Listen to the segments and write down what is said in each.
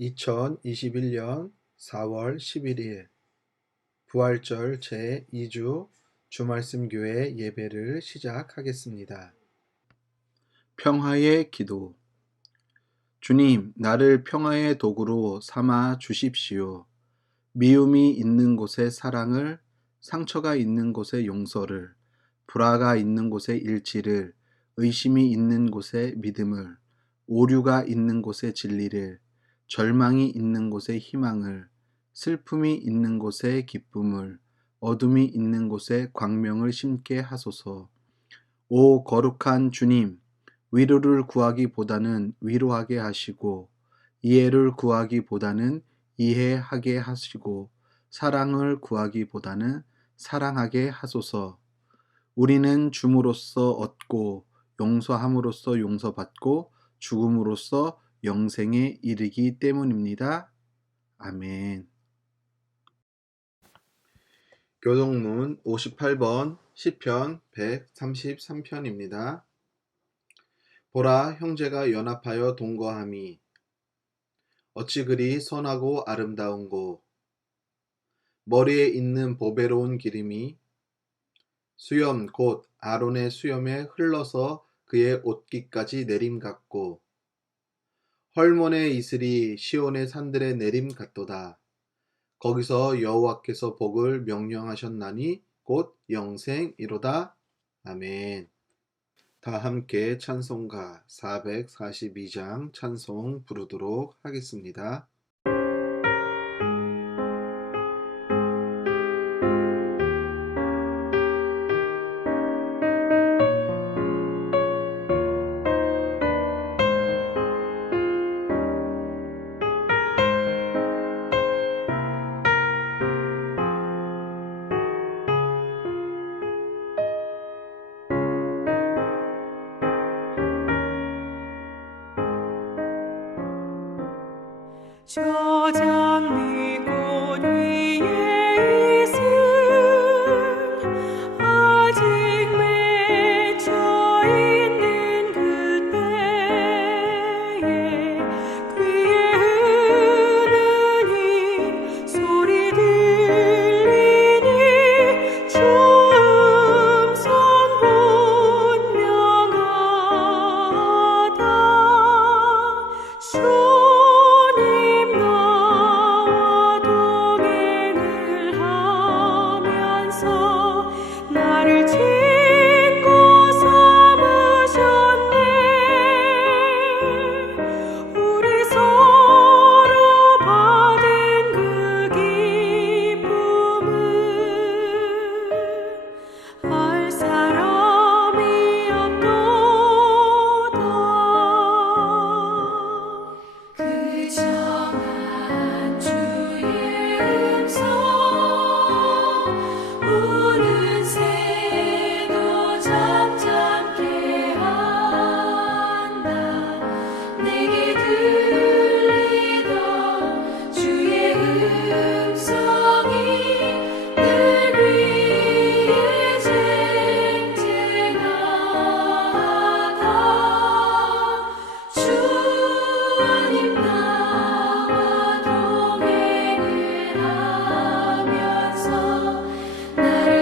2021년 4월 11일 부활절 제2주 주말씀교회 예배를 시작하겠습니다. 평화의 기도. 주님, 나를 평화의 도구로 삼아 주십시오. 미움이 있는 곳에 사랑을, 상처가 있는 곳에 용서를, 불화가 있는 곳에 일치를, 의심이 있는 곳에 믿음을, 오류가 있는 곳에 진리를, 절망이 있는 곳에 희망을, 슬픔이 있는 곳에 기쁨을, 어둠이 있는 곳에 광명을 심게 하소서. 오 거룩한 주님, 위로를 구하기보다는 위로하게 하시고, 이해를 구하기보다는 이해하게 하시고, 사랑을 구하기보다는 사랑하게 하소서. 우리는 줌으로써 얻고, 용서함으로써 용서받고, 죽음으로써 영생에 이르기 때문입니다. 아멘. 교동문 58번 시편 133편입니다. 보라, 형제가 연합하여 동거함이 어찌 그리 선하고 아름다운고. 머리에 있는 보배로운 기름이 수염 곧 아론의 수염에 흘러서 그의 옷깃까지 내림 같고, 헐몬의 이슬이 시온의 산들의 내림 같도다. 거기서 여호와께서 복을 명령하셨나니 곧 영생이로다. 아멘. 다 함께 찬송가 442장 찬송 부르도록 하겠습니다. 저 장미꽃 위에 있음 아직 맺혀 있는 그때에 귀에 흐르는 소리 들리니 주 음성 분명하다. 나를 짓고 삼으셨네. 우리 서로 받은 그 기쁨은 알 사람이 없도다. 그 정한 주의 음성 우는 새도 잠잠케 한다. 내게 들리던 주의 음성이 늘 위에 쟁쟁하다. 주님 나와 동행을 하면서 나를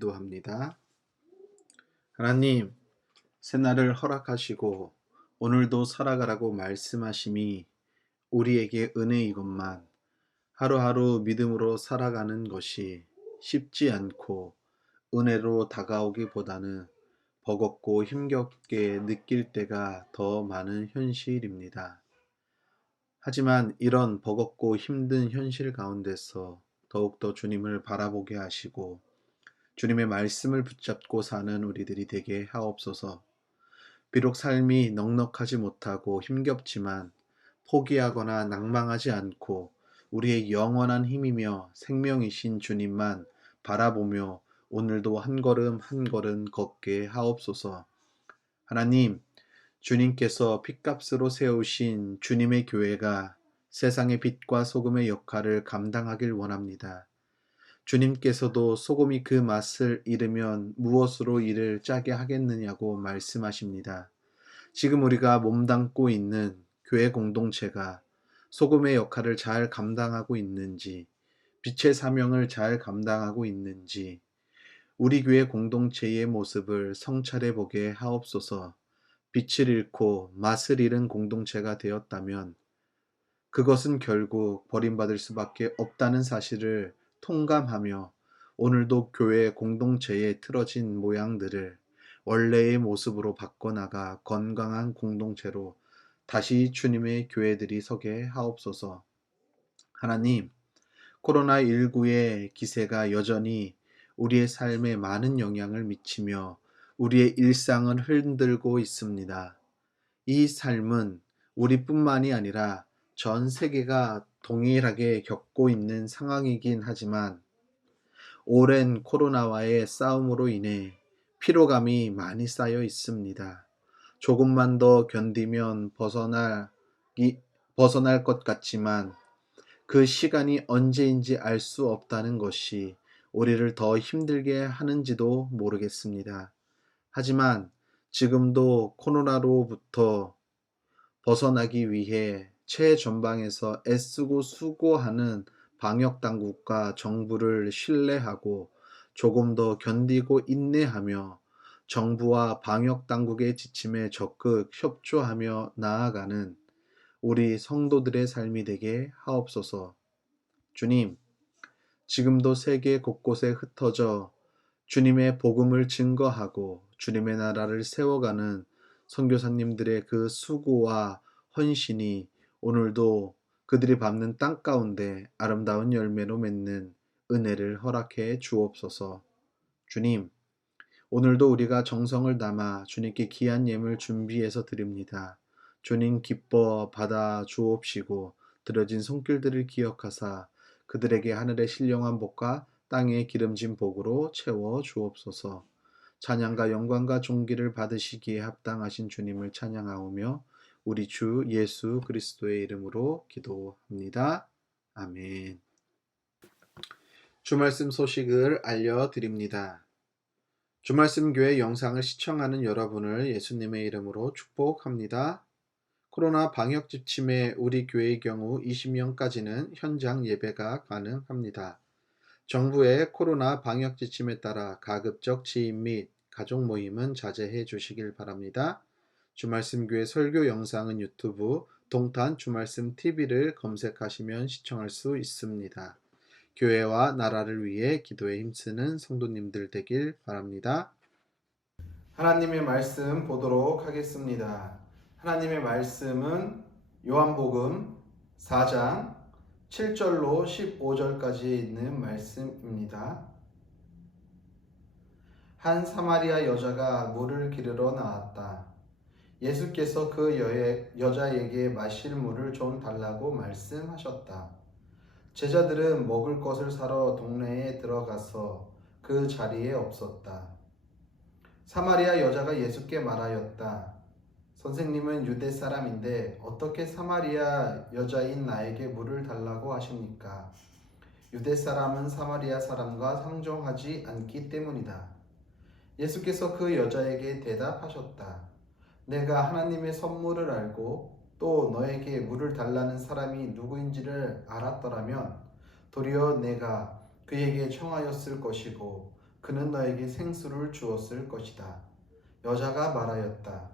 기도합니다. 하나님, 새날을 허락하시고 오늘도 살아가라고 말씀하심이 우리에게 은혜이건만 하루하루 믿음으로 살아가는 것이 쉽지 않고 은혜로 다가오기보다는 버겁고 힘겹게 느낄 때가 더 많은 현실입니다. 하지만 이런 버겁고 힘든 현실 가운데서 더욱더 주님을 바라보게 하시고 주님의 말씀을 붙잡고 사는 우리들이 되게 하옵소서. 비록 삶이 넉넉하지 못하고 힘겹지만 포기하거나 낭망하지 않고 우리의 영원한 힘이며 생명이신 주님만 바라보며 오늘도 한 걸음 한 걸음 걷게 하옵소서. 하나님, 주님께서 핏값으로 세우신 주님의 교회가 세상의 빛과 소금의 역할을 감당하길 원합니다. 주님께서도 소금이 그 맛을 잃으면 무엇으로 이를 짜게 하겠느냐고 말씀하십니다. 지금 우리가 몸담고 있는 교회 공동체가 소금의 역할을 잘 감당하고 있는지, 빛의 사명을 잘 감당하고 있는지, 우리 교회 공동체의 모습을 성찰해 보게 하옵소서. 빛을 잃고 맛을 잃은 공동체가 되었다면 그것은 결국 버림받을 수밖에 없다는 사실을 통감하며 오늘도 교회 공동체에 틀어진 모양들을 원래의 모습으로 바꿔나가 건강한 공동체로 다시 주님의 교회들이 서게 하옵소서. 하나님, 코로나19의 기세가 여전히 우리의 삶에 많은 영향을 미치며 우리의 일상을 흔들고 있습니다. 이 삶은 우리뿐만이 아니라 전 세계가 동일하게 겪고 있는 상황이긴 하지만 오랜 코로나와의 싸움으로 인해 피로감이 많이 쌓여 있습니다. 조금만 더 견디면 벗어날 것 같지만 그 시간이 언제인지 알 수 없다는 것이 우리를 더 힘들게 하는지도 모르겠습니다. 하지만 지금도 코로나로부터 벗어나기 위해 최전방에서 애쓰고 수고하는 방역당국과 정부를 신뢰하고 조금 더 견디고 인내하며 정부와 방역당국의 지침에 적극 협조하며 나아가는 우리 성도들의 삶이 되게 하옵소서. 주님, 지금도 세계 곳곳에 흩어져 주님의 복음을 증거하고 주님의 나라를 세워가는 선교사님들의 그 수고와 헌신이 오늘도 그들이 밟는 땅 가운데 아름다운 열매로 맺는 은혜를 허락해 주옵소서. 주님, 오늘도 우리가 정성을 담아 주님께 귀한 예물 준비해서 드립니다. 주님 기뻐 받아 주옵시고 들어진 손길들을 기억하사 그들에게 하늘의 신령한 복과 땅의 기름진 복으로 채워 주옵소서. 찬양과 영광과 존귀를 받으시기에 합당하신 주님을 찬양하오며 우리 주 예수 그리스도의 이름으로 기도합니다. 아멘. 주말씀 소식을 알려드립니다. 주말씀 교회 영상을 시청하는 여러분을 예수님의 이름으로 축복합니다. 코로나 방역 지침에 우리 교회의 경우 20명까지는 현장 예배가 가능합니다. 정부의 코로나 방역 지침에 따라 가급적 지인 및 가족 모임은 자제해 주시길 바랍니다. 주말씀 교회 설교 영상은 유튜브 동탄 주말씀 TV를 검색하시면 시청할 수 있습니다. 교회와 나라를 위해 기도에 힘쓰는 성도님들 되길 바랍니다. 하나님의 말씀 보도록 하겠습니다. 하나님의 말씀은 요한복음 4장 7절로 15절까지 있는 말씀입니다. 한 사마리아 여자가 물을 기르러 나왔다. 예수께서 그 여자에게 마실 물을 좀 달라고 말씀하셨다. 제자들은 먹을 것을 사러 동네에 들어가서 그 자리에 없었다. 사마리아 여자가 예수께 말하였다. 선생님은 유대 사람인데 어떻게 사마리아 여자인 나에게 물을 달라고 하십니까? 유대 사람은 사마리아 사람과 상종하지 않기 때문이다. 예수께서 그 여자에게 대답하셨다. 내가 하나님의 선물을 알고 또 너에게 물을 달라는 사람이 누구인지를 알았더라면 도리어 내가 그에게 청하였을 것이고 그는 너에게 생수를 주었을 것이다. 여자가 말하였다.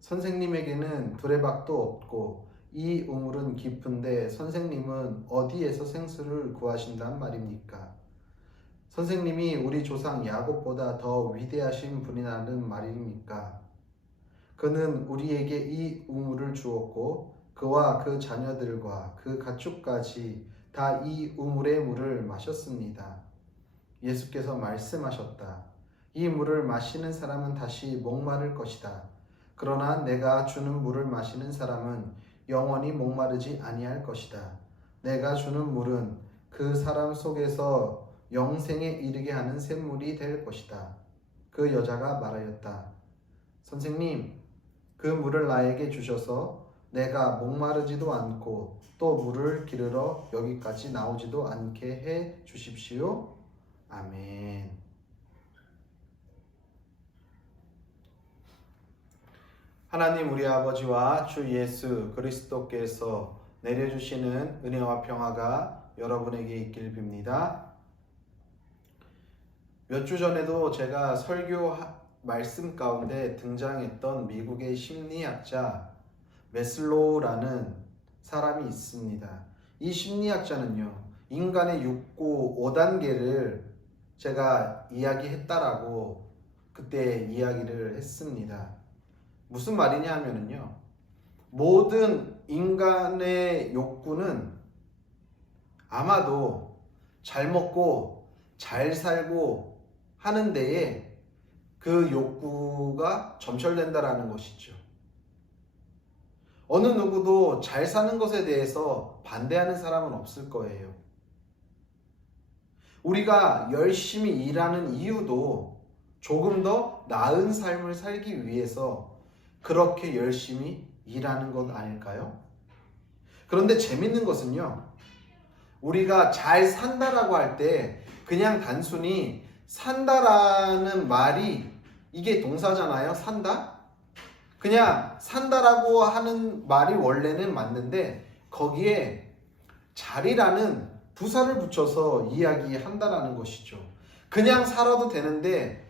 선생님에게는 두레박도 없고 이 우물은 깊은데 선생님은 어디에서 생수를 구하신단 말입니까? 선생님이 우리 조상 야곱보다 더 위대하신 분이라는 말입니까? 그는 우리에게 이 우물을 주었고 그와 그 자녀들과 그 가축까지 다 이 우물의 물을 마셨습니다. 예수께서 말씀하셨다. 이 물을 마시는 사람은 다시 목마를 것이다. 그러나 내가 주는 물을 마시는 사람은 영원히 목마르지 아니할 것이다. 내가 주는 물은 그 사람 속에서 영생에 이르게 하는 샘물이 될 것이다. 그 여자가 말하였다. 선생님, 그 물을 나에게 주셔서 내가 목마르지도 않고 또 물을 기르러 여기까지 나오지도 않게 해 주십시오. 아멘. 하나님 우리 아버지와 주 예수 그리스도께서 내려주시는 은혜와 평화가 여러분에게 있길 빕니다. 몇 주 전에도 제가 설교 말씀 가운데 등장했던 미국의 심리학자 메슬로우라는 사람이 있습니다. 이 심리학자는요, 인간의 욕구 5단계를 제가 이야기했다라고 그때 이야기를 했습니다. 무슨 말이냐 하면은요, 모든 인간의 욕구는 아마도 잘 먹고 잘 살고 하는 데에 그 욕구가 점철된다라는 것이죠. 어느 누구도 잘 사는 것에 대해서 반대하는 사람은 없을 거예요. 우리가 열심히 일하는 이유도 조금 더 나은 삶을 살기 위해서 그렇게 열심히 일하는 것 아닐까요? 그런데 재밌는 것은요, 우리가 잘 산다라고 할 때 그냥 단순히 산다라는 말이 이게 동사잖아요. 산다? 그냥 산다라고 하는 말이 원래는 맞는데 거기에 잘이라는 부사를 붙여서 이야기한다라는 것이죠. 그냥 살아도 되는데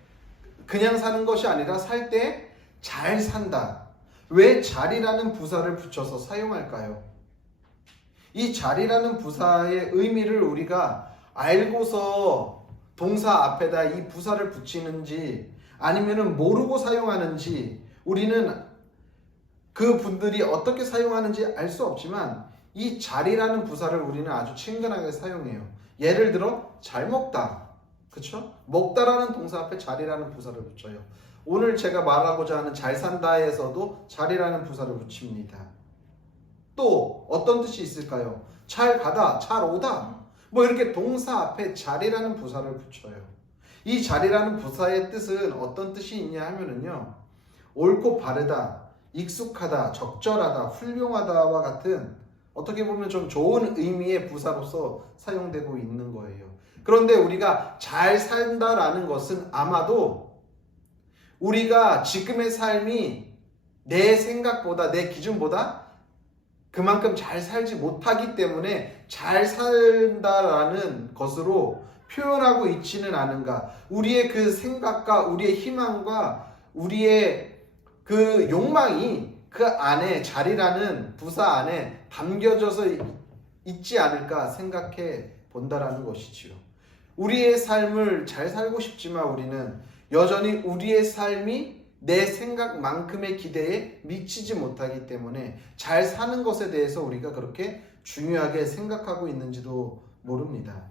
그냥 사는 것이 아니라 살 때 잘 산다. 왜 잘이라는 부사를 붙여서 사용할까요? 이 잘이라는 부사의 의미를 우리가 알고서 동사 앞에다 이 부사를 붙이는지 아니면은 모르고 사용하는지 우리는 그 분들이 어떻게 사용하는지 알 수 없지만 이 잘이라는 부사를 우리는 아주 친근하게 사용해요. 예를 들어 잘 먹다, 그쵸? 먹다라는 동사 앞에 잘이라는 부사를 붙여요. 오늘 제가 말하고자 하는 잘 산다에서도 잘이라는 부사를 붙입니다. 또 어떤 뜻이 있을까요? 잘 가다, 잘 오다, 뭐 이렇게 동사 앞에 잘이라는 부사를 붙여요. 이 잘이라는 부사의 뜻은 어떤 뜻이 있냐 하면은요, 옳고 바르다, 익숙하다, 적절하다, 훌륭하다와 같은 어떻게 보면 좀 좋은 의미의 부사로서 사용되고 있는 거예요. 그런데 우리가 잘 산다라는 것은 아마도 우리가 지금의 삶이 내 생각보다, 내 기준보다 그만큼 잘 살지 못하기 때문에 잘 산다라는 것으로 표현하고 있지는 않은가. 우리의 그 생각과 우리의 희망과 우리의 그 욕망이 그 안에 잘이라는 부사 안에 담겨져서 있지 않을까 생각해 본다라는 것이지요. 우리의 삶을 잘 살고 싶지만 우리는 여전히 우리의 삶이 내 생각만큼의 기대에 미치지 못하기 때문에 잘 사는 것에 대해서 우리가 그렇게 중요하게 생각하고 있는지도 모릅니다.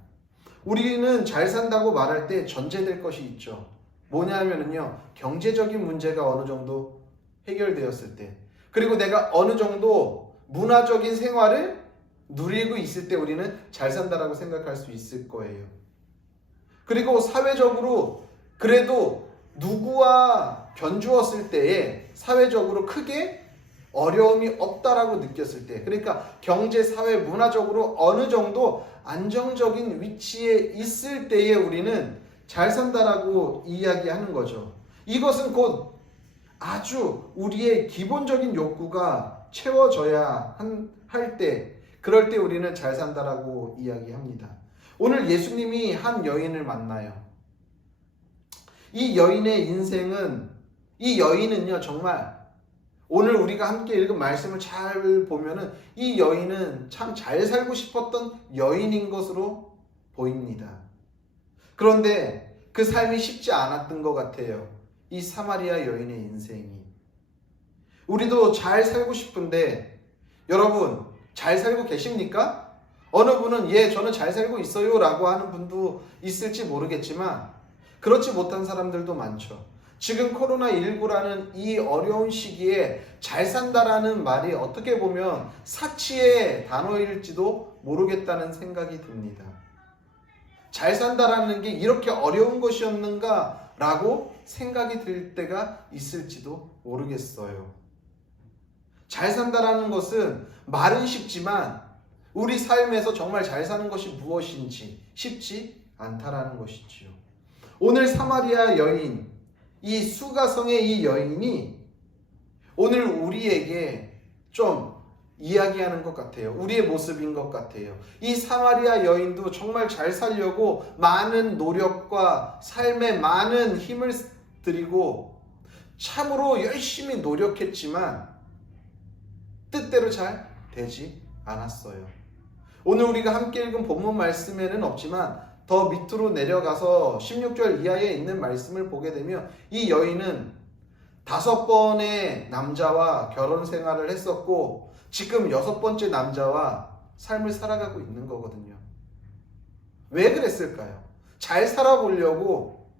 우리는 잘 산다고 말할 때 전제될 것이 있죠. 뭐냐 하면은요, 경제적인 문제가 어느 정도 해결되었을 때, 그리고 내가 어느 정도 문화적인 생활을 누리고 있을 때 우리는 잘 산다라고 생각할 수 있을 거예요. 그리고 사회적으로 그래도 누구와 견주었을 때에 사회적으로 크게 어려움이 없다라고 느꼈을 때, 그러니까 경제, 사회, 문화적으로 어느 정도 안정적인 위치에 있을 때에 우리는 잘 산다라고 이야기하는 거죠. 이것은 곧 아주 우리의 기본적인 욕구가 채워져야 할 때, 그럴 때 우리는 잘 산다라고 이야기합니다. 오늘 예수님이 한 여인을 만나요. 이 여인의 인생은, 이 여인은요, 정말 오늘 우리가 함께 읽은 말씀을 잘 보면은 이 여인은 참 잘 살고 싶었던 여인인 것으로 보입니다. 그런데 그 삶이 쉽지 않았던 것 같아요. 이 사마리아 여인의 인생이. 우리도 잘 살고 싶은데, 여러분 잘 살고 계십니까? 어느 분은 예, 저는 잘 살고 있어요 라고 하는 분도 있을지 모르겠지만 그렇지 못한 사람들도 많죠. 지금 코로나19라는 이 어려운 시기에 잘 산다라는 말이 어떻게 보면 사치의 단어일지도 모르겠다는 생각이 듭니다. 잘 산다라는 게 이렇게 어려운 것이었는가 라고 생각이 들 때가 있을지도 모르겠어요. 잘 산다라는 것은 말은 쉽지만 우리 삶에서 정말 잘 사는 것이 무엇인지 쉽지 않다라는 것이지요. 오늘 사마리아 여인, 이 수가성의 이 여인이 오늘 우리에게 좀 이야기하는 것 같아요. 우리의 모습인 것 같아요. 이 사마리아 여인도 정말 잘 살려고 많은 노력과 삶에 많은 힘을 들이고 참으로 열심히 노력했지만 뜻대로 잘 되지 않았어요. 오늘 우리가 함께 읽은 본문 말씀에는 없지만 더 밑으로 내려가서 16절 이하에 있는 말씀을 보게 되면 이 여인은 5번의 남자와 결혼 생활을 했었고 지금 6번째 남자와 삶을 살아가고 있는 거거든요. 왜 그랬을까요? 잘 살아보려고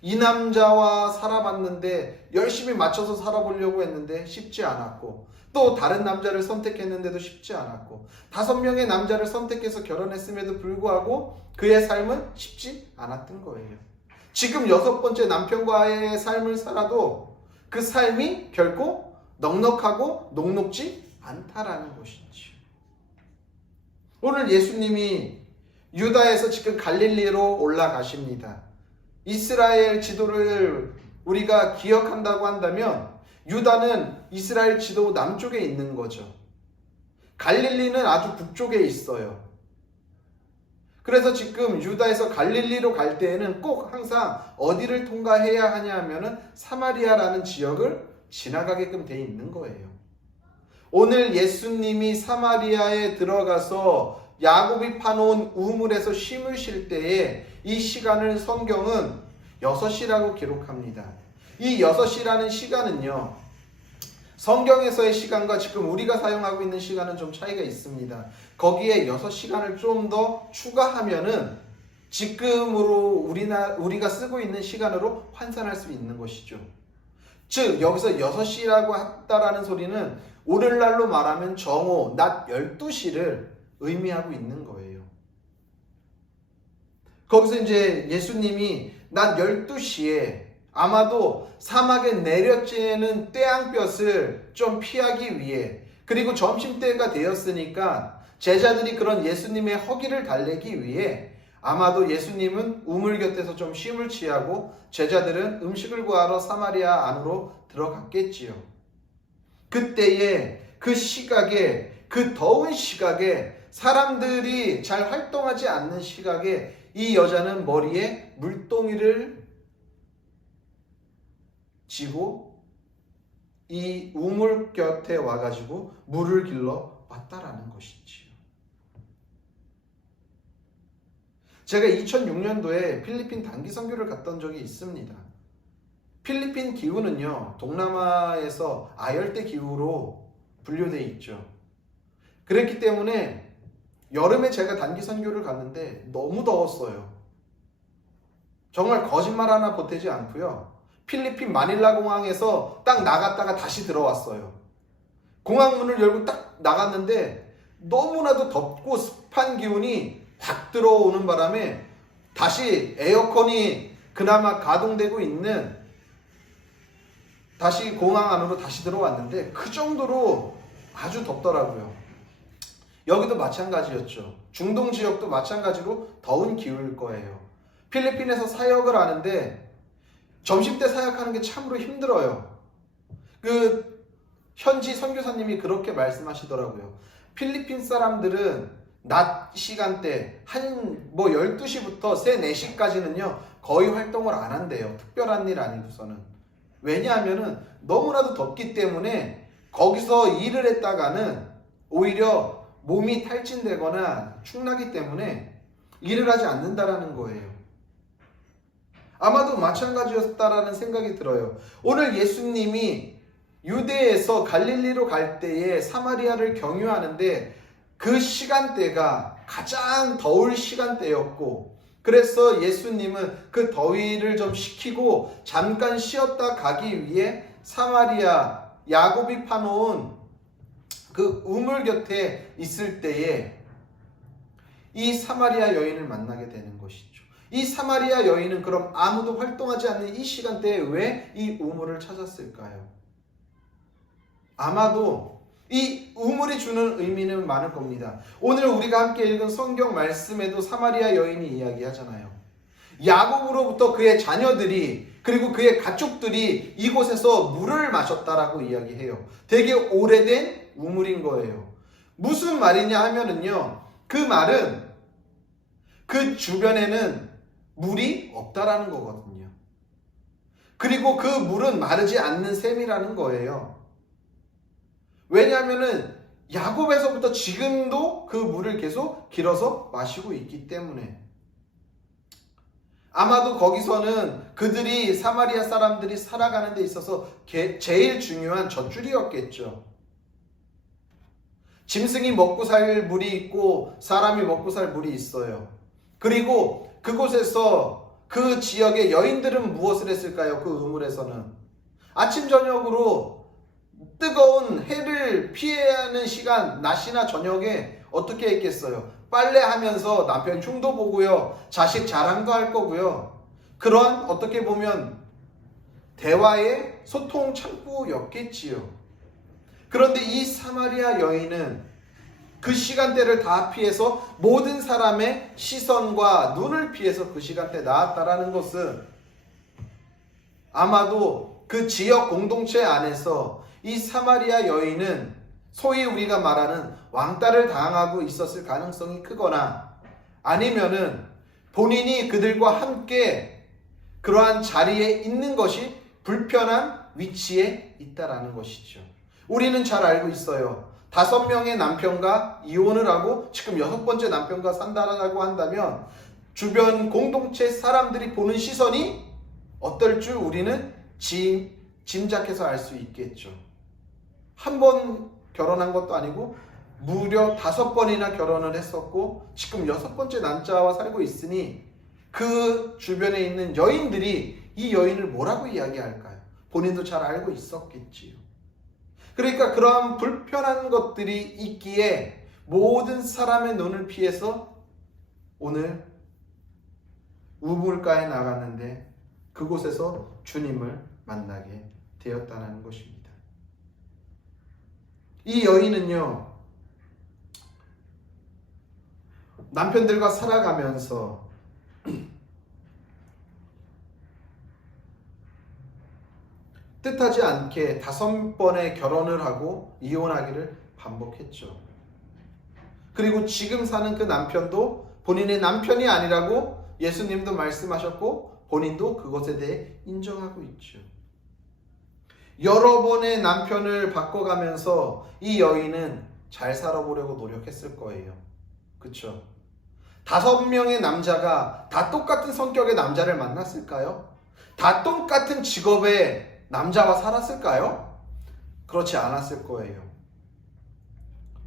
이 남자와 살아봤는데 열심히 맞춰서 살아보려고 했는데 쉽지 않았고 또 다른 남자를 선택했는데도 쉽지 않았고 5명의 남자를 선택해서 결혼했음에도 불구하고 그의 삶은 쉽지 않았던 거예요. 지금 6번째 남편과의 삶을 살아도 그 삶이 결코 넉넉하고 녹록지 않다라는 것이죠. 오늘 예수님이 유다에서 지금 갈릴리로 올라가십니다. 이스라엘 지도를 우리가 기억한다고 한다면 유다는 이스라엘 지도 남쪽에 있는 거죠. 갈릴리는 아주 북쪽에 있어요. 그래서 지금 유다에서 갈릴리로 갈 때에는 꼭 항상 어디를 통과해야 하냐 하면은 사마리아라는 지역을 지나가게끔 돼 있는 거예요. 오늘 예수님이 사마리아에 들어가서 야곱이 파놓은 우물에서 쉼을 쉴 때에 이 시간을 성경은 6시라고 기록합니다. 이 6시라는 시간은요, 성경에서의 시간과 지금 우리가 사용하고 있는 시간은 좀 차이가 있습니다. 거기에 6시간을 좀 더 추가하면은 지금으로 우리가 쓰고 있는 시간으로 환산할 수 있는 것이죠. 즉 여기서 6시라고 했다라는 소리는 오늘날로 말하면 정오, 낮 12시를 의미하고 있는 거예요. 거기서 이제 예수님이 낮 12시에 아마도 사막에 내려쬐는 태양볕을 좀 피하기 위해, 그리고 점심때가 되었으니까 제자들이 그런 예수님의 허기를 달래기 위해 아마도 예수님은 우물 곁에서 좀 쉼을 취하고 제자들은 음식을 구하러 사마리아 안으로 들어갔겠지요. 그때에 그 시각에, 그 더운 시각에, 사람들이 잘 활동하지 않는 시각에 이 여자는 머리에 물동이를 지고 이 우물 곁에 와가지고 물을 길러 왔다라는 것이지요. 제가 2006년도에 필리핀 단기 선교를 갔던 적이 있습니다. 필리핀 기후는요, 동남아에서 아열대 기후로 분류되어 있죠. 그랬기 때문에 여름에 제가 단기 선교를 갔는데 너무 더웠어요. 정말 거짓말 하나 보태지 않고요. 필리핀 마닐라 공항에서 딱 나갔다가 다시 들어왔어요. 공항 문을 열고 딱 나갔는데 너무나도 덥고 습한 기운이 확 들어오는 바람에 다시 에어컨이 그나마 가동되고 있는 다시 공항 안으로 다시 들어왔는데 그 정도로 아주 덥더라고요. 여기도 마찬가지였죠. 중동 지역도 마찬가지로 더운 기후일 거예요. 필리핀에서 사역을 하는데 점심때 사역하는 게 참으로 힘들어요. 그 현지 선교사님이 그렇게 말씀하시더라고요. 필리핀 사람들은 낮 시간대 뭐 12시부터 3, 4시까지는요 거의 활동을 안 한대요. 특별한 일 아니고서는. 왜냐하면은 너무나도 덥기 때문에 거기서 일을 했다가는 오히려 몸이 탈진되거나 축나기 때문에 일을 하지 않는다라는 거예요. 아마도 마찬가지였다라는 생각이 들어요. 오늘 예수님이 유대에서 갈릴리로 갈 때에 사마리아를 경유하는데 그 시간대가 가장 더울 시간대였고, 그래서 예수님은 그 더위를 좀 식히고 잠깐 쉬었다 가기 위해 사마리아 야곱이 파놓은 그 우물 곁에 있을 때에 이 사마리아 여인을 만나게 되는 것이죠. 이 사마리아 여인은 그럼 아무도 활동하지 않는 이 시간대에 왜 이 우물을 찾았을까요? 아마도 이 우물이 주는 의미는 많을 겁니다. 오늘 우리가 함께 읽은 성경 말씀에도 사마리아 여인이 이야기하잖아요. 야곱으로부터 그의 자녀들이 그리고 그의 가족들이 이곳에서 물을 마셨다라고 이야기해요. 되게 오래된 우물인 거예요. 무슨 말이냐 하면은요, 그 말은 그 주변에는 물이 없다라는 거거든요. 그리고 그 물은 마르지 않는 셈이라는 거예요. 왜냐하면은 야곱에서부터 지금도 그 물을 계속 길어서 마시고 있기 때문에. 아마도 거기서는 그들이 사마리아 사람들이 살아가는 데 있어서 제일 중요한 젖줄이었겠죠. 짐승이 먹고 살 물이 있고 사람이 먹고 살 물이 있어요. 그리고 그곳에서 그 지역의 여인들은 무엇을 했을까요? 그 우물에서는 아침 저녁으로 뜨거운 해를 피해야 하는 시간, 낮이나 저녁에 어떻게 했겠어요? 빨래하면서 남편 흉도 보고요, 자식 자랑도 할 거고요. 그런 어떻게 보면 대화의 소통 창구였겠지요. 그런데 이 사마리아 여인은 그 시간대를 다 피해서 모든 사람의 시선과 눈을 피해서 그 시간대에 나왔다라는 것은 아마도 그 지역 공동체 안에서 이 사마리아 여인은 소위 우리가 말하는 왕따를 당하고 있었을 가능성이 크거나 아니면은 본인이 그들과 함께 그러한 자리에 있는 것이 불편한 위치에 있다라는 것이죠. 우리는 잘 알고 있어요. 5명의 남편과 이혼을 하고 지금 6번째 남편과 산다라고 한다면 주변 공동체 사람들이 보는 시선이 어떨 줄 우리는 짐작해서 알 수 있겠죠. 한 번 결혼한 것도 아니고 무려 5번이나 결혼을 했었고 지금 6번째 남자와 살고 있으니 그 주변에 있는 여인들이 이 여인을 뭐라고 이야기할까요? 본인도 잘 알고 있었겠지요. 그러니까 그러한 불편한 것들이 있기에 모든 사람의 눈을 피해서 오늘 우물가에 나갔는데 그곳에서 주님을 만나게 되었다는 것입니다. 이 여인은요, 남편들과 살아가면서 뜻하지 않게 5번의 결혼을 하고 이혼하기를 반복했죠. 그리고 지금 사는 그 남편도 본인의 남편이 아니라고 예수님도 말씀하셨고 본인도 그것에 대해 인정하고 있죠. 여러 번의 남편을 바꿔가면서 이 여인은 잘 살아보려고 노력했을 거예요. 그쵸? 5명의 남자가 다 똑같은 성격의 남자를 만났을까요? 다 똑같은 직업의 남자와 살았을까요? 그렇지 않았을 거예요.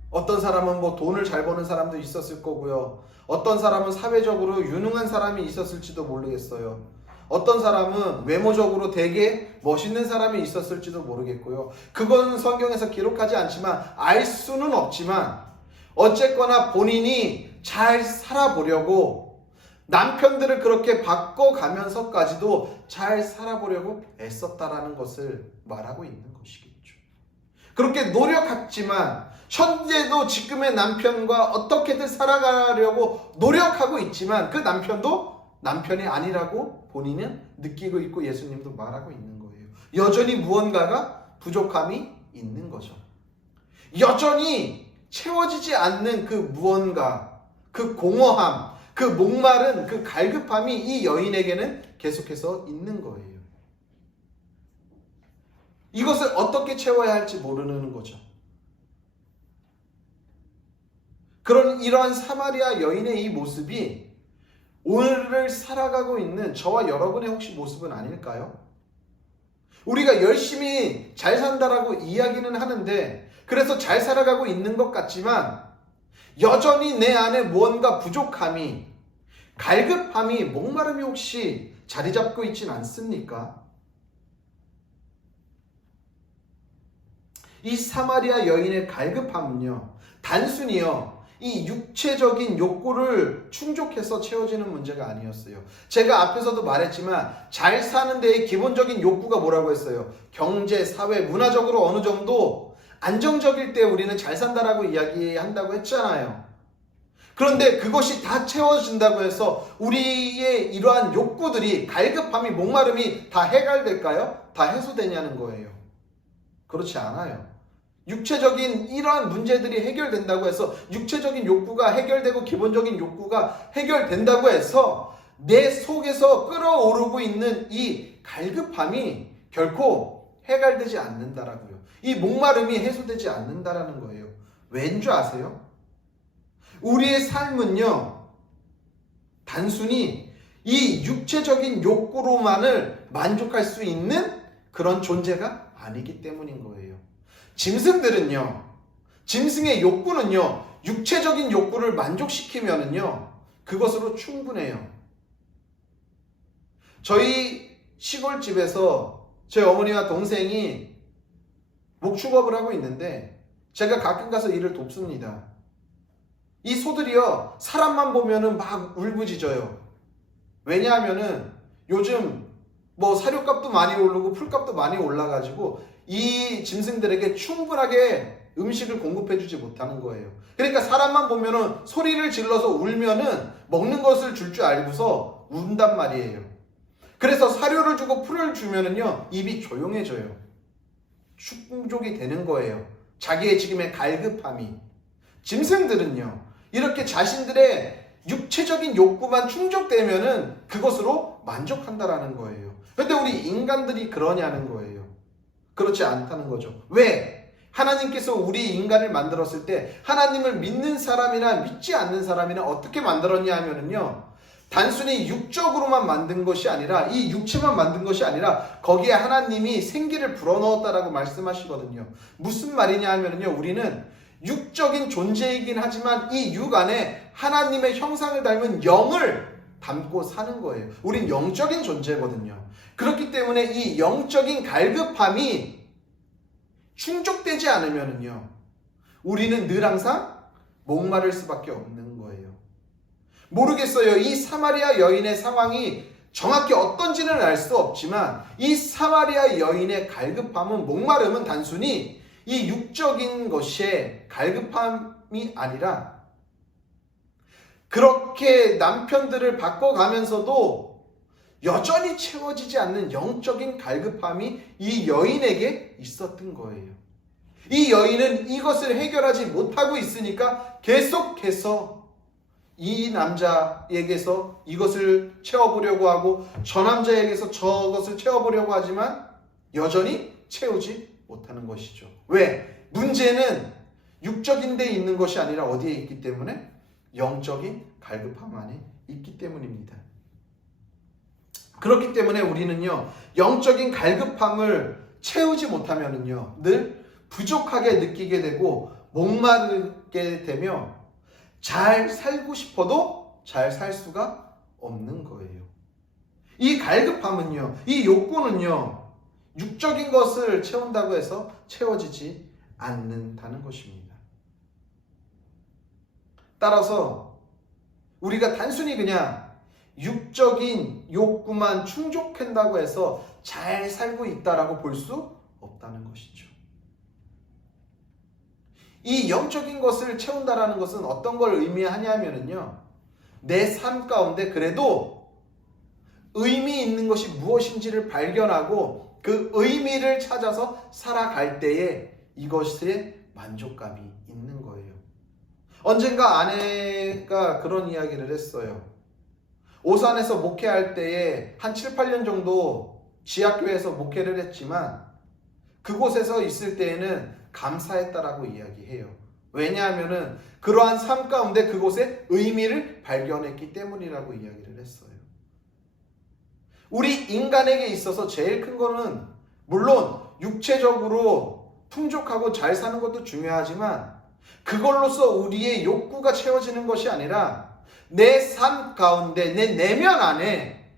어떤 사람은 뭐 돈을 잘 버는 사람도 있었을 거고요. 어떤 사람은 사회적으로 유능한 사람이 있었을지도 모르겠어요. 어떤 사람은 외모적으로 되게 멋있는 사람이 있었을지도 모르겠고요. 그건 성경에서 기록하지 않지만 알 수는 없지만 어쨌거나 본인이 잘 살아보려고 남편들을 그렇게 바꿔가면서까지도 잘 살아보려고 애썼다라는 것을 말하고 있는 것이겠죠. 그렇게 노력했지만 현재도 지금의 남편과 어떻게든 살아가려고 노력하고 있지만 그 남편도 남편이 아니라고 본인은 느끼고 있고 예수님도 말하고 있는 거예요. 여전히 무언가가 부족함이 있는 거죠. 여전히 채워지지 않는 그 무언가, 그 공허함, 그 목마른 그 갈급함이 이 여인에게는 계속해서 있는 거예요. 이것을 어떻게 채워야 할지 모르는 거죠. 이러한 사마리아 여인의 이 모습이 오늘을 살아가고 있는 저와 여러분의 혹시 모습은 아닐까요? 우리가 열심히 잘 산다라고 이야기는 하는데, 그래서 잘 살아가고 있는 것 같지만 여전히 내 안에 무언가 부족함이, 갈급함이, 목마름이 혹시 자리 잡고 있진 않습니까? 이 사마리아 여인의 갈급함은요, 단순히요 이 육체적인 욕구를 충족해서 채워지는 문제가 아니었어요. 제가 앞에서도 말했지만 잘 사는 데의 기본적인 욕구가 뭐라고 했어요? 경제, 사회, 문화적으로 어느 정도 안정적일 때 우리는 잘 산다라고 이야기한다고 했잖아요. 그런데 그것이 다 채워진다고 해서 우리의 이러한 욕구들이, 갈급함이, 목마름이 다 해결될까요? 다 해소되냐는 거예요. 그렇지 않아요. 육체적인 이러한 문제들이 해결된다고 해서, 육체적인 욕구가 해결되고 기본적인 욕구가 해결된다고 해서 내 속에서 끓어오르고 있는 이 갈급함이 결코 해결되지 않는다라고요. 이 목마름이 해소되지 않는다라는 거예요. 왠 줄 아세요? 우리의 삶은요, 단순히 이 육체적인 욕구로만을 만족할 수 있는 그런 존재가 아니기 때문인 거예요. 짐승들은요, 짐승의 욕구는요, 육체적인 욕구를 만족시키면은요, 그것으로 충분해요. 저희 시골집에서 제 어머니와 동생이 목축업을 하고 있는데 제가 가끔 가서 일을 돕습니다. 이 소들이요, 사람만 보면은 막 울부짖어요. 왜냐하면은 요즘 사료값도 많이 오르고 풀값도 많이 올라가지고 이 짐승들에게 충분하게 음식을 공급해주지 못하는 거예요. 그러니까 사람만 보면은 소리를 질러서 울면은 먹는 것을 줄 줄 알고서 운단 말이에요. 그래서 사료를 주고 풀을 주면은요, 입이 조용해져요. 충족이 되는 거예요. 자기의 지금의 갈급함이. 짐승들은요, 이렇게 자신들의 육체적인 욕구만 충족되면은 그것으로 만족한다라는 거예요. 그런데 우리 인간들이 그러냐는 거예요. 그렇지 않다는 거죠. 왜? 하나님께서 우리 인간을 만들었을 때 하나님을 믿는 사람이나 믿지 않는 사람이나 어떻게 만들었냐 하면은요, 단순히 육적으로만 만든 것이 아니라, 이 육체만 만든 것이 아니라 거기에 하나님이 생기를 불어넣었다라고 말씀하시거든요. 무슨 말이냐 하면은요, 우리는 육적인 존재이긴 하지만 이 육 안에 하나님의 형상을 닮은 영을 담고 사는 거예요. 우린 영적인 존재거든요. 그렇기 때문에 이 영적인 갈급함이 충족되지 않으면은요, 우리는 늘 항상 목마를 수밖에 없는 거예요. 모르겠어요. 이 사마리아 여인의 상황이 정확히 어떤지는 알 수 없지만 이 사마리아 여인의 갈급함은, 목마름은 단순히 이 육적인 것의 갈급함이 아니라, 그렇게 남편들을 바꿔가면서도 여전히 채워지지 않는 영적인 갈급함이 이 여인에게 있었던 거예요. 이 여인은 이것을 해결하지 못하고 있으니까 계속해서 이 남자에게서 이것을 채워보려고 하고 저 남자에게서 저것을 채워보려고 하지만 여전히 채우지 못하는 것이죠. 왜? 문제는 육적인 데 있는 것이 아니라 어디에 있기 때문에? 영적인 갈급함 안에 있기 때문입니다. 그렇기 때문에 우리는요, 영적인 갈급함을 채우지 못하면은요, 늘 부족하게 느끼게 되고 목마르게 되며 잘 살고 싶어도 잘 살 수가 없는 거예요. 이 갈급함은요, 이 욕구는요, 육적인 것을 채운다고 해서 채워지지 않는다는 것입니다. 따라서 우리가 단순히 그냥 육적인 욕구만 충족한다고 해서 잘 살고 있다라고 볼 수 없다는 것이죠. 이 영적인 것을 채운다라는 것은 어떤 걸 의미하냐면요, 내 삶 가운데 그래도 의미 있는 것이 무엇인지를 발견하고 그 의미를 찾아서 살아갈 때에 이것에 만족감이 있는 거예요. 언젠가 아내가 그런 이야기를 했어요. 오산에서 목회할 때에 한 7, 8년 정도 지하교회에서 목회를 했지만 그곳에서 있을 때에는 감사했다라고 이야기해요. 왜냐하면은 그러한 삶 가운데 그곳에 의미를 발견했기 때문이라고 이야기를 했어요. 우리 인간에게 있어서 제일 큰 거는 물론 육체적으로 풍족하고 잘 사는 것도 중요하지만 그걸로서 우리의 욕구가 채워지는 것이 아니라 내 삶 가운데 내 내면 안에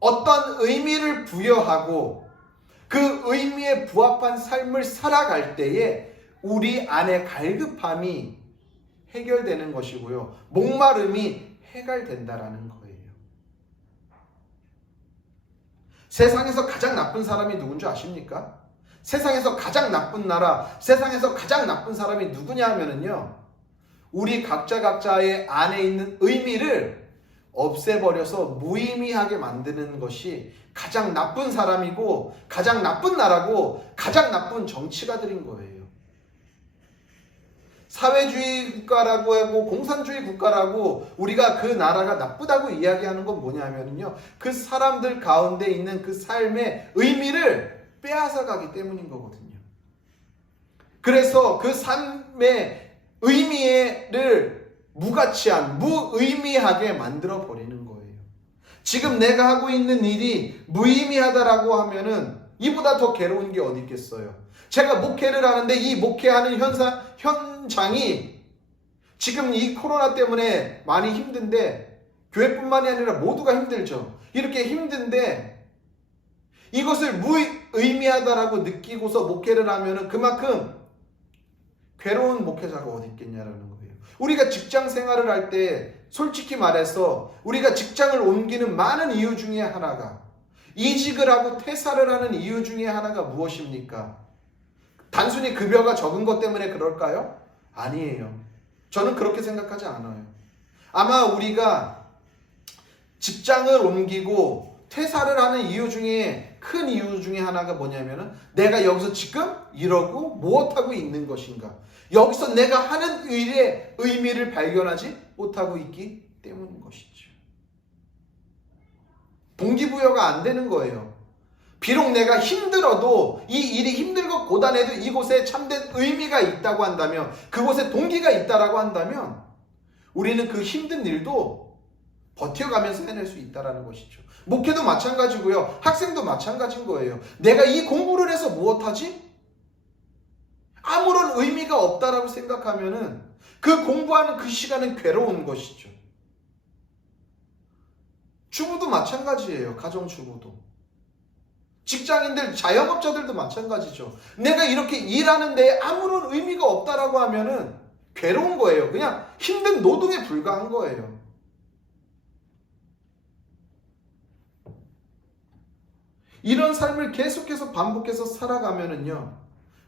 어떤 의미를 부여하고 그 의미에 부합한 삶을 살아갈 때에 우리 안의 갈급함이 해결되는 것이고요. 목마름이 해결된다라는 거예요. 세상에서 가장 나쁜 사람이 누군 줄 아십니까? 세상에서 가장 나쁜 나라, 세상에서 가장 나쁜 사람이 누구냐 하면은요, 우리 각자의 안에 있는 의미를 없애버려서 무의미하게 만드는 것이 가장 나쁜 사람이고 가장 나쁜 나라고 가장 나쁜 정치가들인 거예요. 사회주의 국가라고 하고 공산주의 국가라고 우리가 그 나라가 나쁘다고 이야기하는 건 뭐냐면요, 그 사람들 가운데 있는 그 삶의 의미를 빼앗아 가기 때문인 거거든요. 그래서 그 삶의 의미를 무가치한, 무의미하게 만들어 버리는 거예요. 지금 내가 하고 있는 일이 무의미하다라고 하면은 이보다 더 괴로운 게 어디 있겠어요. 제가 목회를 하는데 이 목회하는 현장이 지금 이 코로나 때문에 많이 힘든데, 교회뿐만이 아니라 모두가 힘들죠. 이렇게 힘든데 이것을 무의미하다라고 느끼고서 목회를 하면은 그만큼 괴로운 목회자가 어디 있겠냐라는 거예요. 우리가 직장 생활을 할 때 솔직히 말해서 우리가 직장을 옮기는 많은 이유 중에 하나가, 이직을 하고 퇴사를 하는 이유 중에 하나가 무엇입니까? 단순히 급여가 적은 것 때문에 그럴까요? 아니에요. 저는 그렇게 생각하지 않아요. 아마 우리가 직장을 옮기고 퇴사를 하는 이유 중에 큰 이유 중에 하나가 뭐냐면은 내가 여기서 지금 이러고 무엇하고 있는 것인가, 여기서 내가 하는 일의 의미를 발견하지 못하고 있기 때문인 것이죠. 동기부여가 안 되는 거예요. 비록 내가 힘들어도, 이 일이 힘들고 고단해도 이곳에 참된 의미가 있다고 한다면, 그곳에 동기가 있다라고 한다면 우리는 그 힘든 일도 버텨가면서 해낼 수 있다는 것이죠. 목회도 마찬가지고요. 학생도 마찬가지인 거예요. 내가 이 공부를 해서 무엇하지? 아무런 의미가 없다라고 생각하면은 그 공부하는 그 시간은 괴로운 것이죠. 주부도 마찬가지예요. 가정주부도. 직장인들, 자영업자들도 마찬가지죠. 내가 이렇게 일하는데 아무런 의미가 없다라고 하면은 괴로운 거예요. 그냥 힘든 노동에 불과한 거예요. 이런 삶을 계속해서 반복해서 살아가면은요,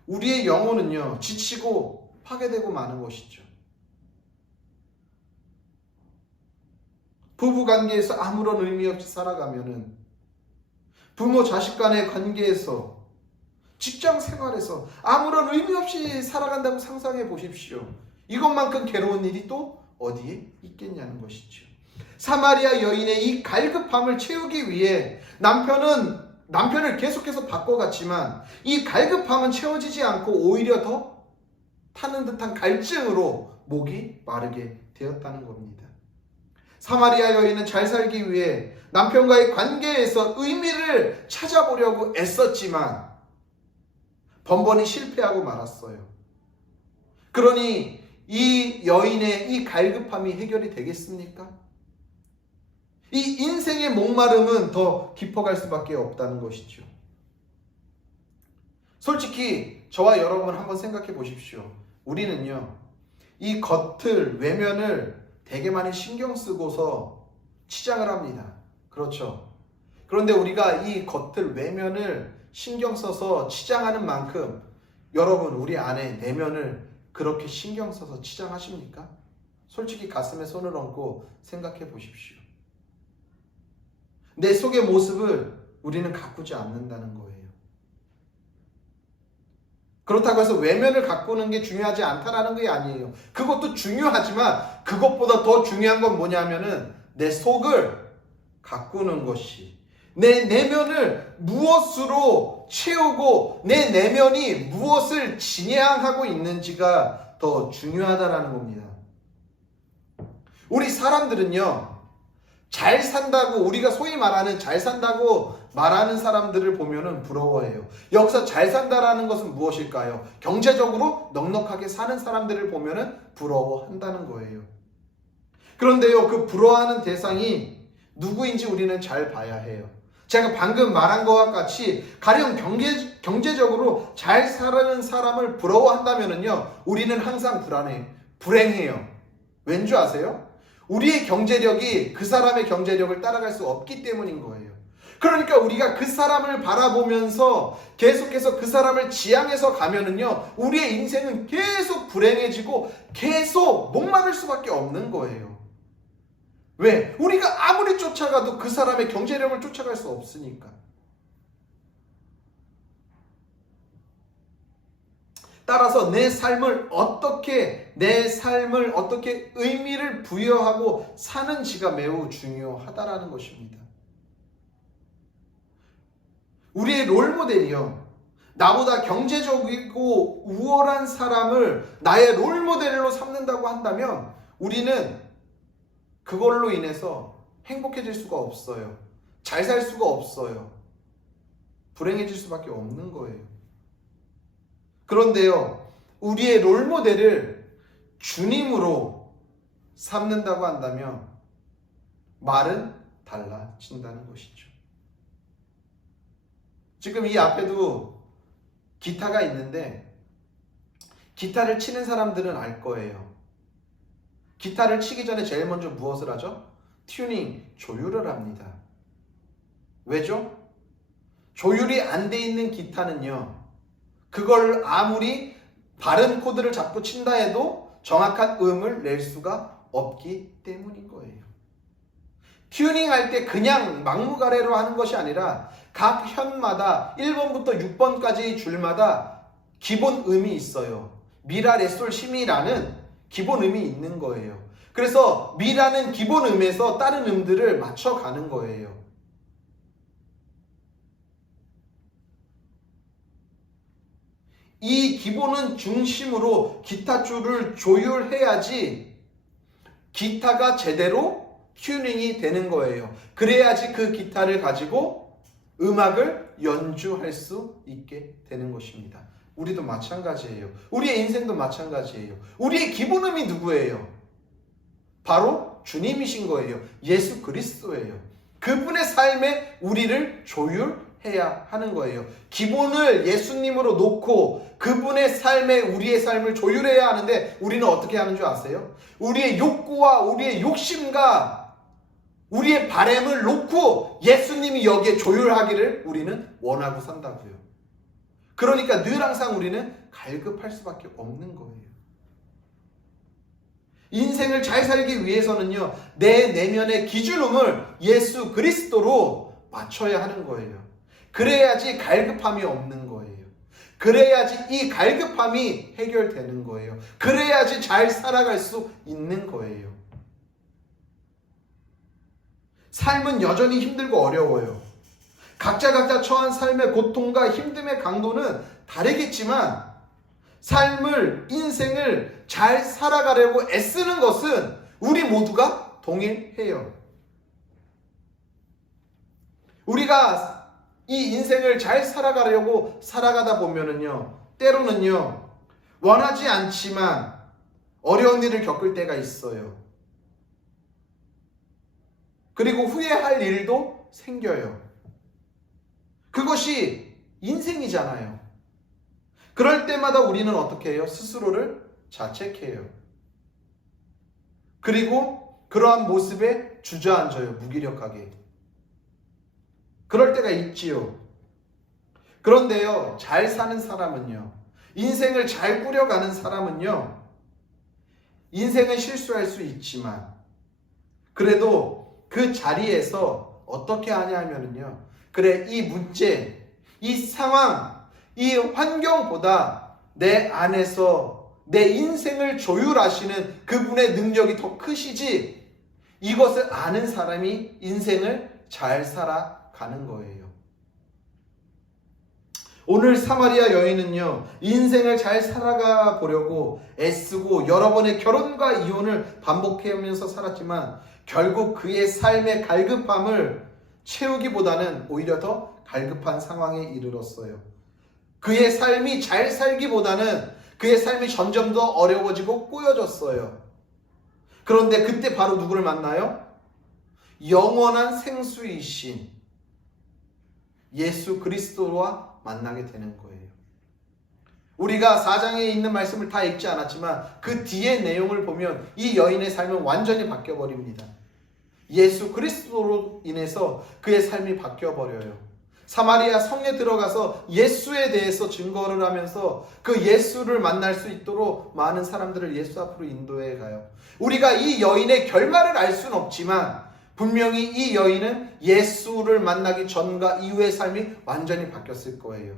우리의 영혼은요, 지치고 파괴되고 마는 것이죠. 부부관계에서 아무런 의미 없이 살아가면은, 부모 자식 간의 관계에서, 직장 생활에서 아무런 의미 없이 살아간다고 상상해 보십시오. 이것만큼 괴로운 일이 또 어디에 있겠냐는 것이죠. 사마리아 여인의 이 갈급함을 채우기 위해 남편을 계속해서 바꿔갔지만 이 갈급함은 채워지지 않고 오히려 더 타는 듯한 갈증으로 목이 마르게 되었다는 겁니다. 사마리아 여인은 잘 살기 위해 남편과의 관계에서 의미를 찾아보려고 애썼지만 번번이 실패하고 말았어요. 그러니 이 여인의 이 갈급함이 해결이 되겠습니까? 이 인생의 목마름은 더 깊어갈 수밖에 없다는 것이죠. 솔직히 저와 여러분 한번 생각해 보십시오. 우리는요, 이 겉을, 외면을 되게 많이 신경 쓰고서 치장을 합니다. 그렇죠. 그런데 우리가 이 겉을, 외면을 신경 써서 치장하는 만큼 여러분, 우리 안에 내면을 그렇게 신경 써서 치장하십니까? 솔직히 가슴에 손을 얹고 생각해 보십시오. 내 속의 모습을 우리는 가꾸지 않는다는 거예요. 그렇다고 해서 외면을 가꾸는 게 중요하지 않다라는 게 아니에요. 그것도 중요하지만 그것보다 더 중요한 건 뭐냐면은 내 속을 가꾸는 것이, 내 내면을 무엇으로 채우고 내 내면이 무엇을 진행하고 있는지가 더 중요하다라는 겁니다. 우리 사람들은요, 잘 산다고, 우리가 소위 말하는 잘 산다고 말하는 사람들을 보면은 부러워해요. 여기서 잘 산다라는 것은 무엇일까요? 경제적으로 넉넉하게 사는 사람들을 보면은 부러워한다는 거예요. 그런데요, 그 부러워하는 대상이 누구인지 우리는 잘 봐야 해요. 제가 방금 말한 것과 같이 가령 경제적으로 잘 사는 사람을 부러워한다면은요, 우리는 항상 불행해요. 왠 줄 아세요? 우리의 경제력이 그 사람의 경제력을 따라갈 수 없기 때문인 거예요. 그러니까 우리가 그 사람을 바라보면서 계속해서 그 사람을 지향해서 가면은요, 우리의 인생은 계속 불행해지고 계속 목마를 수밖에 없는 거예요. 왜? 우리가 아무리 쫓아가도 그 사람의 경제력을 쫓아갈 수 없으니까. 따라서 내 삶을 어떻게 의미를 부여하고 사는지가 매우 중요하다라는 것입니다. 우리의 롤모델이요, 나보다 경제적이고 우월한 사람을 나의 롤모델로 삼는다고 한다면 우리는 그걸로 인해서 행복해질 수가 없어요. 잘 살 수가 없어요. 불행해질 수밖에 없는 거예요. 그런데요, 우리의 롤모델을 주님으로 삼는다고 한다면 말은 달라진다는 것이죠. 지금 이 앞에도 기타가 있는데 기타를 치는 사람들은 알 거예요. 기타를 치기 전에 제일 먼저 무엇을 하죠? 튜닝, 조율을 합니다. 왜죠? 조율이 안 돼 있는 기타는요, 그걸 아무리 바른 코드를 잡고 친다 해도 정확한 음을 낼 수가 없기 때문인 거예요. 튜닝할 때 그냥 막무가내로 하는 것이 아니라 각 현마다 1번부터 6번까지 줄마다 기본 음이 있어요. 미라, 레, 솔, 시미라는 기본 음이 있는 거예요. 그래서 미라는 기본 음에서 다른 음들을 맞춰가는 거예요. 이 기본은 중심으로 기타 줄을 조율해야지 기타가 제대로 튜닝이 되는 거예요. 그래야지 그 기타를 가지고 음악을 연주할 수 있게 되는 것입니다. 우리도 마찬가지예요. 우리의 인생도 마찬가지예요. 우리의 기본음이 누구예요? 바로 주님이신 거예요. 예수 그리스도예요. 그분의 삶에 우리를 조율해야 하는 거예요. 기본을 예수님으로 놓고 그분의 삶에 우리의 삶을 조율해야 하는데 우리는 어떻게 하는 줄 아세요? 우리의 욕구와 우리의 욕심과 우리의 바램을 놓고 예수님이 여기에 조율하기를 우리는 원하고 산다고요. 그러니까 늘 항상 우리는 갈급할 수밖에 없는 거예요. 인생을 잘 살기 위해서는요, 내 내면의 기준음을 예수 그리스도로 맞춰야 하는 거예요. 그래야지 갈급함이 없는 거예요. 그래야지 이 갈급함이 해결되는 거예요. 그래야지 잘 살아갈 수 있는 거예요. 삶은 여전히 힘들고 어려워요. 각자 처한 삶의 고통과 힘듦의 강도는 다르겠지만 인생을 잘 살아가려고 애쓰는 것은 우리 모두가 동일해요. 우리가 이 인생을 잘 살아가려고 살아가다 보면은요, 때로는요, 원하지 않지만 어려운 일을 겪을 때가 있어요. 그리고 후회할 일도 생겨요. 그것이 인생이잖아요. 그럴 때마다 우리는 어떻게 해요? 스스로를 자책해요. 그리고 그러한 모습에 주저앉아요. 무기력하게. 그럴 때가 있지요. 그런데요, 잘 사는 사람은요, 인생을 잘 꾸려가는 사람은요, 인생은 실수할 수 있지만 그래도 그 자리에서 어떻게 하냐면요, 그래, 이 문제, 이 상황, 이 환경보다 내 안에서 내 인생을 조율하시는 그분의 능력이 더 크시지, 이것을 아는 사람이 인생을 잘 살아가는 거예요. 오늘 사마리아 여인은요, 인생을 잘 살아가 보려고 애쓰고 여러 번의 결혼과 이혼을 반복하면서 살았지만 결국 그의 삶의 갈급함을 채우기보다는 오히려 더 갈급한 상황에 이르렀어요. 그의 삶이 잘 살기보다는 그의 삶이 점점 더 어려워지고 꼬여졌어요. 그런데 그때 바로 누구를 만나요? 영원한 생수이신 예수 그리스도와 만나게 되는 거예요. 우리가 4장에 있는 말씀을 다 읽지 않았지만 그 뒤의 내용을 보면 이 여인의 삶은 완전히 바뀌어버립니다. 예수 그리스도로 인해서 그의 삶이 바뀌어버려요. 사마리아 성에 들어가서 예수에 대해서 증거를 하면서 그 예수를 만날 수 있도록 많은 사람들을 예수 앞으로 인도해 가요. 우리가 이 여인의 결말을 알 수는 없지만 분명히 이 여인은 예수를 만나기 전과 이후의 삶이 완전히 바뀌었을 거예요.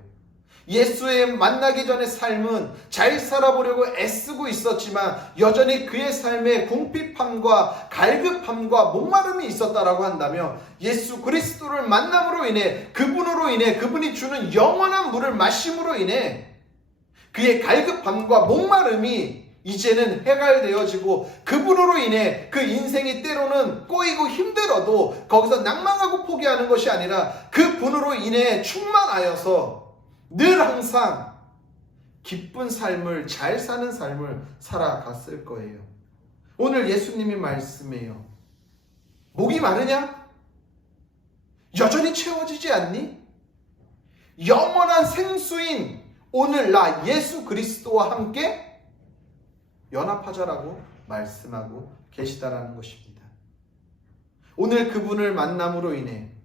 예수에 만나기 전의 삶은 잘 살아보려고 애쓰고 있었지만 여전히 그의 삶에 궁핍함과 갈급함과 목마름이 있었다라고 한다면 예수 그리스도를 만남으로 인해 그분으로 인해 그분이 주는 영원한 물을 마심으로 인해 그의 갈급함과 목마름이 이제는 해결되어지고 그분으로 인해 그 인생이 때로는 꼬이고 힘들어도 거기서 낭망하고 포기하는 것이 아니라 그분으로 인해 충만하여서 늘 항상 기쁜 삶을, 잘 사는 삶을 살아갔을 거예요. 오늘 예수님이 말씀해요. 목이 마르냐? 여전히 채워지지 않니? 영원한 생수인 오늘 나 예수 그리스도와 함께 연합하자라고 말씀하고 계시다라는 것입니다. 오늘 그분을 만남으로 인해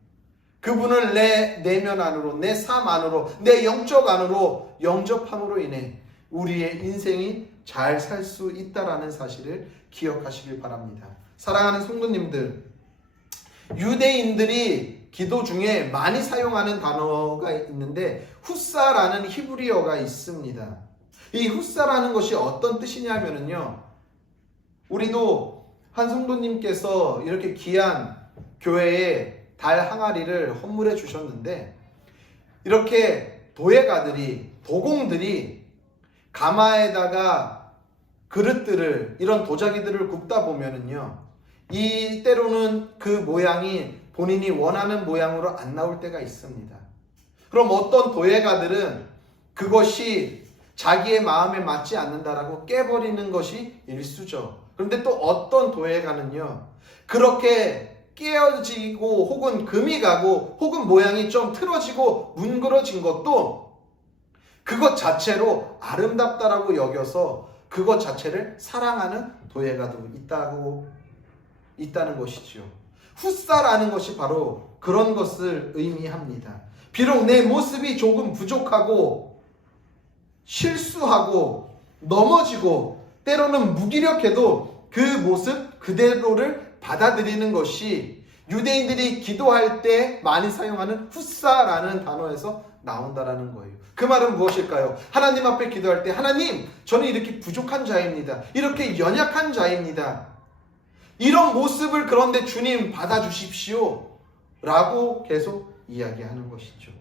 그분을 내 내면 안으로, 내 삶 안으로, 내 영적 안으로 영접함으로 인해 우리의 인생이 잘 살 수 있다라는 사실을 기억하시길 바랍니다. 사랑하는 성도님들, 유대인들이 기도 중에 많이 사용하는 단어가 있는데 후사라는 히브리어가 있습니다. 이 후사라는 것이 어떤 뜻이냐면요, 우리도 한 성도님께서 이렇게 귀한 교회에 달 항아리를 헌물해 주셨는데 이렇게 도예가들이, 도공들이 가마에다가 그릇들을, 이런 도자기들을 굽다 보면은요, 이 때로는 그 모양이 본인이 원하는 모양으로 안 나올 때가 있습니다. 그럼 어떤 도예가들은 그것이 자기의 마음에 맞지 않는다라고 깨버리는 것이 일수죠. 그런데 또 어떤 도예가는요, 그렇게 깨어지고 혹은 금이 가고 혹은 모양이 좀 틀어지고 뭉그러진 것도 그것 자체로 아름답다라고 여겨서 그것 자체를 사랑하는 도예가도 있다는 것이지요. 후사라는 것이 바로 그런 것을 의미합니다. 비록 내 모습이 조금 부족하고 실수하고 넘어지고 때로는 무기력해도 그 모습 그대로를 받아들이는 것이 유대인들이 기도할 때 많이 사용하는 후사라는 단어에서 나온다라는 거예요. 그 말은 무엇일까요? 하나님 앞에 기도할 때, 하나님, 저는 이렇게 부족한 자입니다. 이렇게 연약한 자입니다. 이런 모습을 그런데 주님 받아주십시오 라고 계속 이야기하는 것이죠.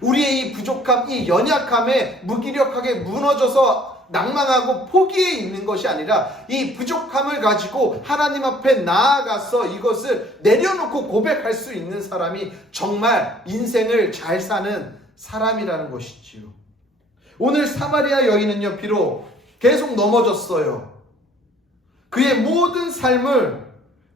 우리의 이 부족함, 이 연약함에 무기력하게 무너져서 낭망하고 포기해 있는 것이 아니라 이 부족함을 가지고 하나님 앞에 나아가서 이것을 내려놓고 고백할 수 있는 사람이 정말 인생을 잘 사는 사람이라는 것이지요. 오늘 사마리아 여인은요, 비록 계속 넘어졌어요. 그의 모든 삶을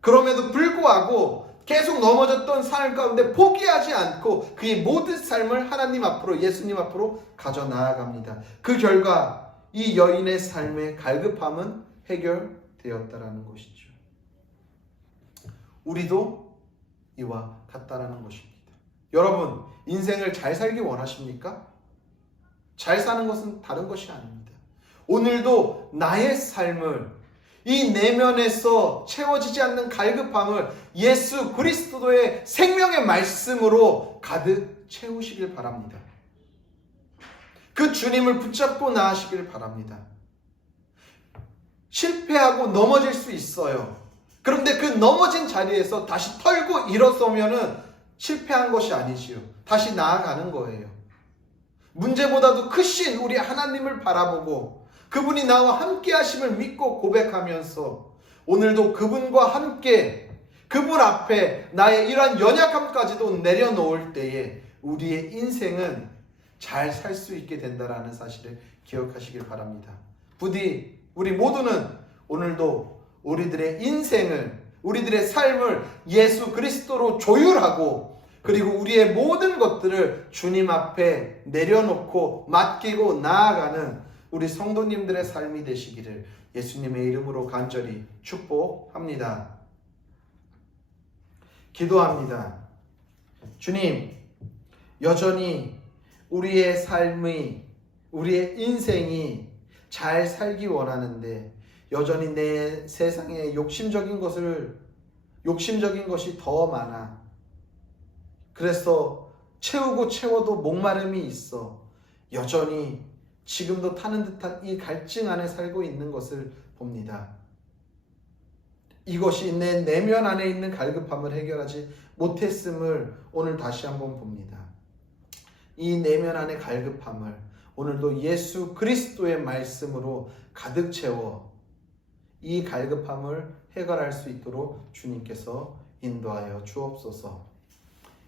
그럼에도 불구하고 계속 넘어졌던 삶 가운데 포기하지 않고 그의 모든 삶을 하나님 앞으로, 예수님 앞으로 가져 나아갑니다. 그 결과 이 여인의 삶의 갈급함은 해결되었다라는 것이죠. 우리도 이와 같다라는 것입니다. 여러분, 인생을 잘 살기 원하십니까? 잘 사는 것은 다른 것이 아닙니다. 오늘도 나의 삶을, 이 내면에서 채워지지 않는 갈급함을 예수 그리스도의 생명의 말씀으로 가득 채우시길 바랍니다. 그 주님을 붙잡고 나아가시길 바랍니다. 실패하고 넘어질 수 있어요. 그런데 그 넘어진 자리에서 다시 털고 일어서면은 실패한 것이 아니지요. 다시 나아가는 거예요. 문제보다도 크신 우리 하나님을 바라보고 그분이 나와 함께 하심을 믿고 고백하면서 오늘도 그분과 함께 그분 앞에 나의 이러한 연약함까지도 내려놓을 때에 우리의 인생은 잘 살 수 있게 된다라는 사실을 기억하시길 바랍니다. 부디 우리 모두는 오늘도 우리들의 인생을, 우리들의 삶을 예수 그리스도로 조율하고 그리고 우리의 모든 것들을 주님 앞에 내려놓고 맡기고 나아가는 우리 성도님들의 삶이 되시기를 예수님의 이름으로 간절히 축복합니다. 기도합니다. 주님, 여전히 우리의 삶이, 우리의 인생이 잘 살기 원하는데 여전히 내 세상에 욕심적인 것이 더 많아. 그래서 채우고 채워도 목마름이 있어. 여전히 지금도 타는 듯한 이 갈증 안에 살고 있는 것을 봅니다. 이것이 내 내면 안에 있는 갈급함을 해결하지 못했음을 오늘 다시 한번 봅니다. 이 내면 안의 갈급함을 오늘도 예수 그리스도의 말씀으로 가득 채워 이 갈급함을 해결할 수 있도록 주님께서 인도하여 주옵소서.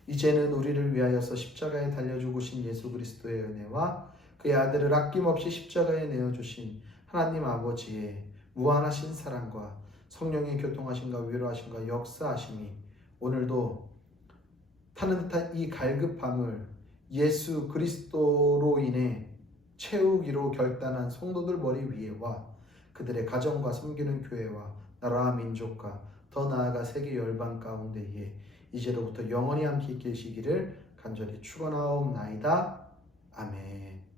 이제는 우리를 위하여서 십자가에 달려 죽으신 예수 그리스도의 은혜와 그의 아들을 아낌없이 십자가에 내어주신 하나님 아버지의 무한하신 사랑과 성령의 교통하심과 위로하심과 역사하심이 오늘도 타는 듯한 이 갈급함을 예수 그리스도로 인해 채우기로 결단한 성도들 머리 위에와 그들의 가정과 섬기는 교회와 나라와 민족과 더 나아가 세계 열방 가운데에 이제로부터 영원히 함께 계시기를 간절히 축원하옵나이다. 아멘.